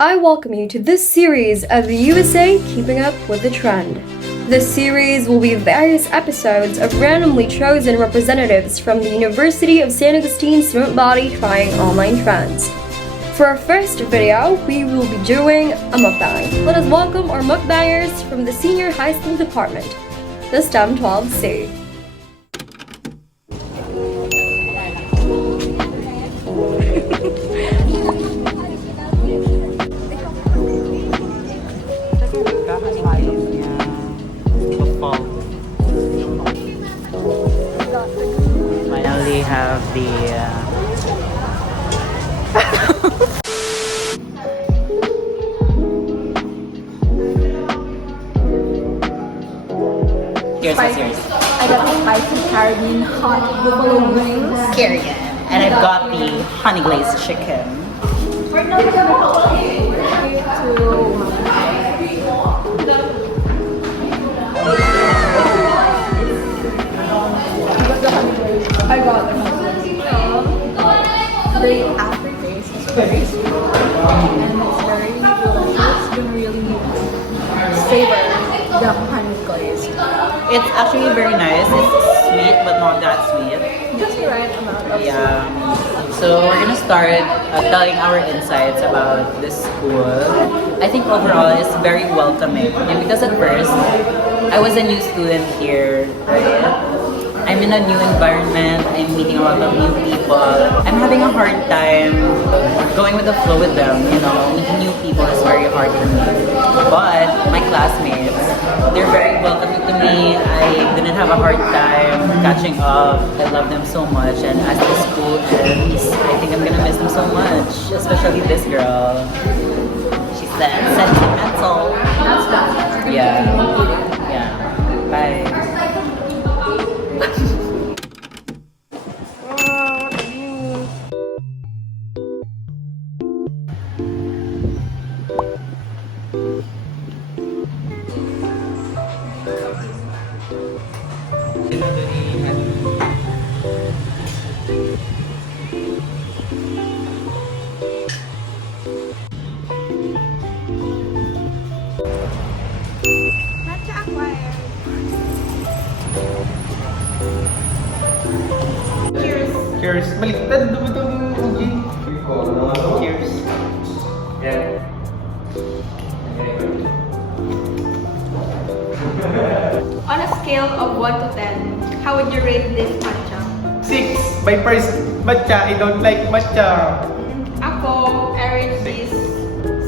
I welcome you to this series of the USA Keeping Up with the Trend. This series will be various episodes of randomly chosen representatives from the University of San Agustin student body trying online trends. For our first video, we will be doing a mukbang. Let us welcome our mukbangers from the senior high school department, the STEM 12C. Finally have the Cheers. I got the spicy Caribbean hot buffalo wings. Kienne. And I've got the honey glazed chicken. We're not gonna go. 3, 2, 1. I got the honey glaze. The aftertaste is very sweet and it's very delicious. It's gonna really savor the honey glaze. It's actually very nice. It's sweet, but not that sweet. Just the right amount of Yeah. So we're gonna start telling our insights about this school. I think overall it's very welcoming. And because at first, I was a new student here, right? I'm in a new environment, I'm meeting a lot of new people. I'm having a hard time going with the flow with them, you know, meeting new people is very hard for me. But my classmates, they're very welcoming to me. I didn't have a hard time catching up. I love them so much, and as the school ends, I think I'm gonna miss them so much, especially this girl. She's that sentimental. That's that. Yeah. Yeah. Bye. Cheers. Baliktad. Dumidong yung Cheers. Yeah. On a scale of 1 to 10, how would you rate this matcha? 6. By first matcha, I don't like matcha. Ako, I rate this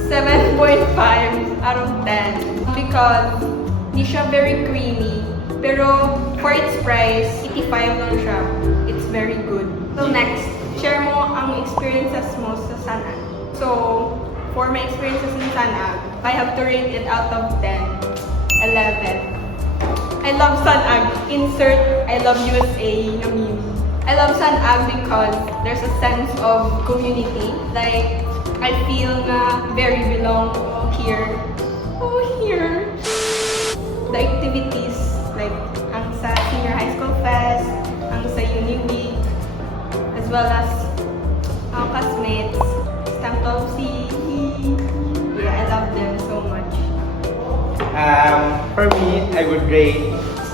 7.5 out of 10 because di siya very creamy. Pero for its price, 85 lang siya. It's very good. So next, share mo ang experiences mo sa San Ag. So, for my experiences in San Ag, I have to rate it out of 10, 11. I love San Ag. Insert I love USA na meme. I love San Ag because there's a sense of community. Like, I feel na very belong here. Oh, here. The activities, like, ang sa Senior High School Fest, ang sa Uni Week, as well as ang classmates, STEM 12C. Yeah, I love them so much. For me, I would rate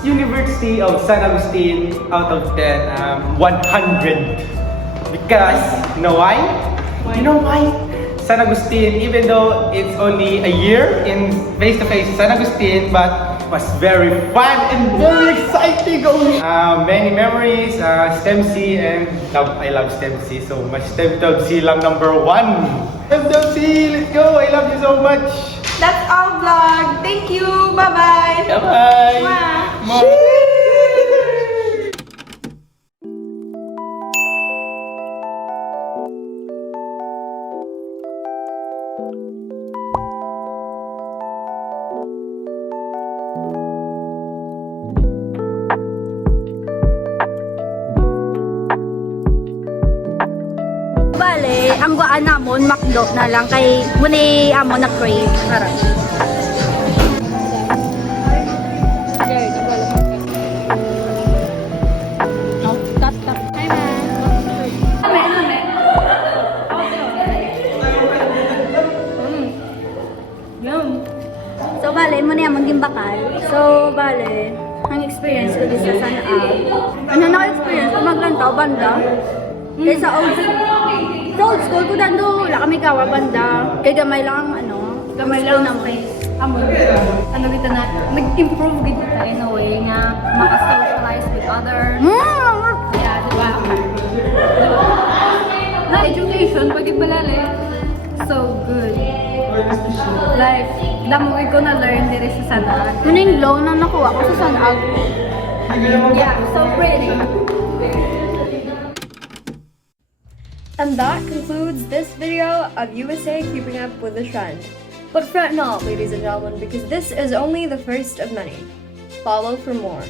University of San Agustin out of 10, 100. Because, you know why? You know why? San Agustin, even though it's only a year in face-to-face San Agustin, but was very fun and very exciting. Many memories, STEM C, and I love STEM C so much. STEM C lang number 1. STEM C, let's go! I love you so much. That's our vlog. Thank you. Bye-bye. Bye-bye. Mwah. Bale, ang gaan namon makdo na lang kay muni amo na crave harap. bale, mo na yung maging bakal. So, bale, ang experience ko din sa San Ag. Ano na experience ko maglantaw, banda. Kaya sa old school ko dando, wala kami kawa banda. Kaya gamay lang ang gamay lang ng place. Ano kita na, nag-improve gid kita in a way nga maka-socialize with others. Yeah, diba? Na education, pag ibalali, so good. Like, damo ko na learn diri sa San Ag. Ano yung loan na nakuha ko sa San Ag? Yeah, so pretty. And that concludes this video of USA Keeping Up with the Trend. But fret not, ladies and gentlemen, because this is only the first of many. Follow for more.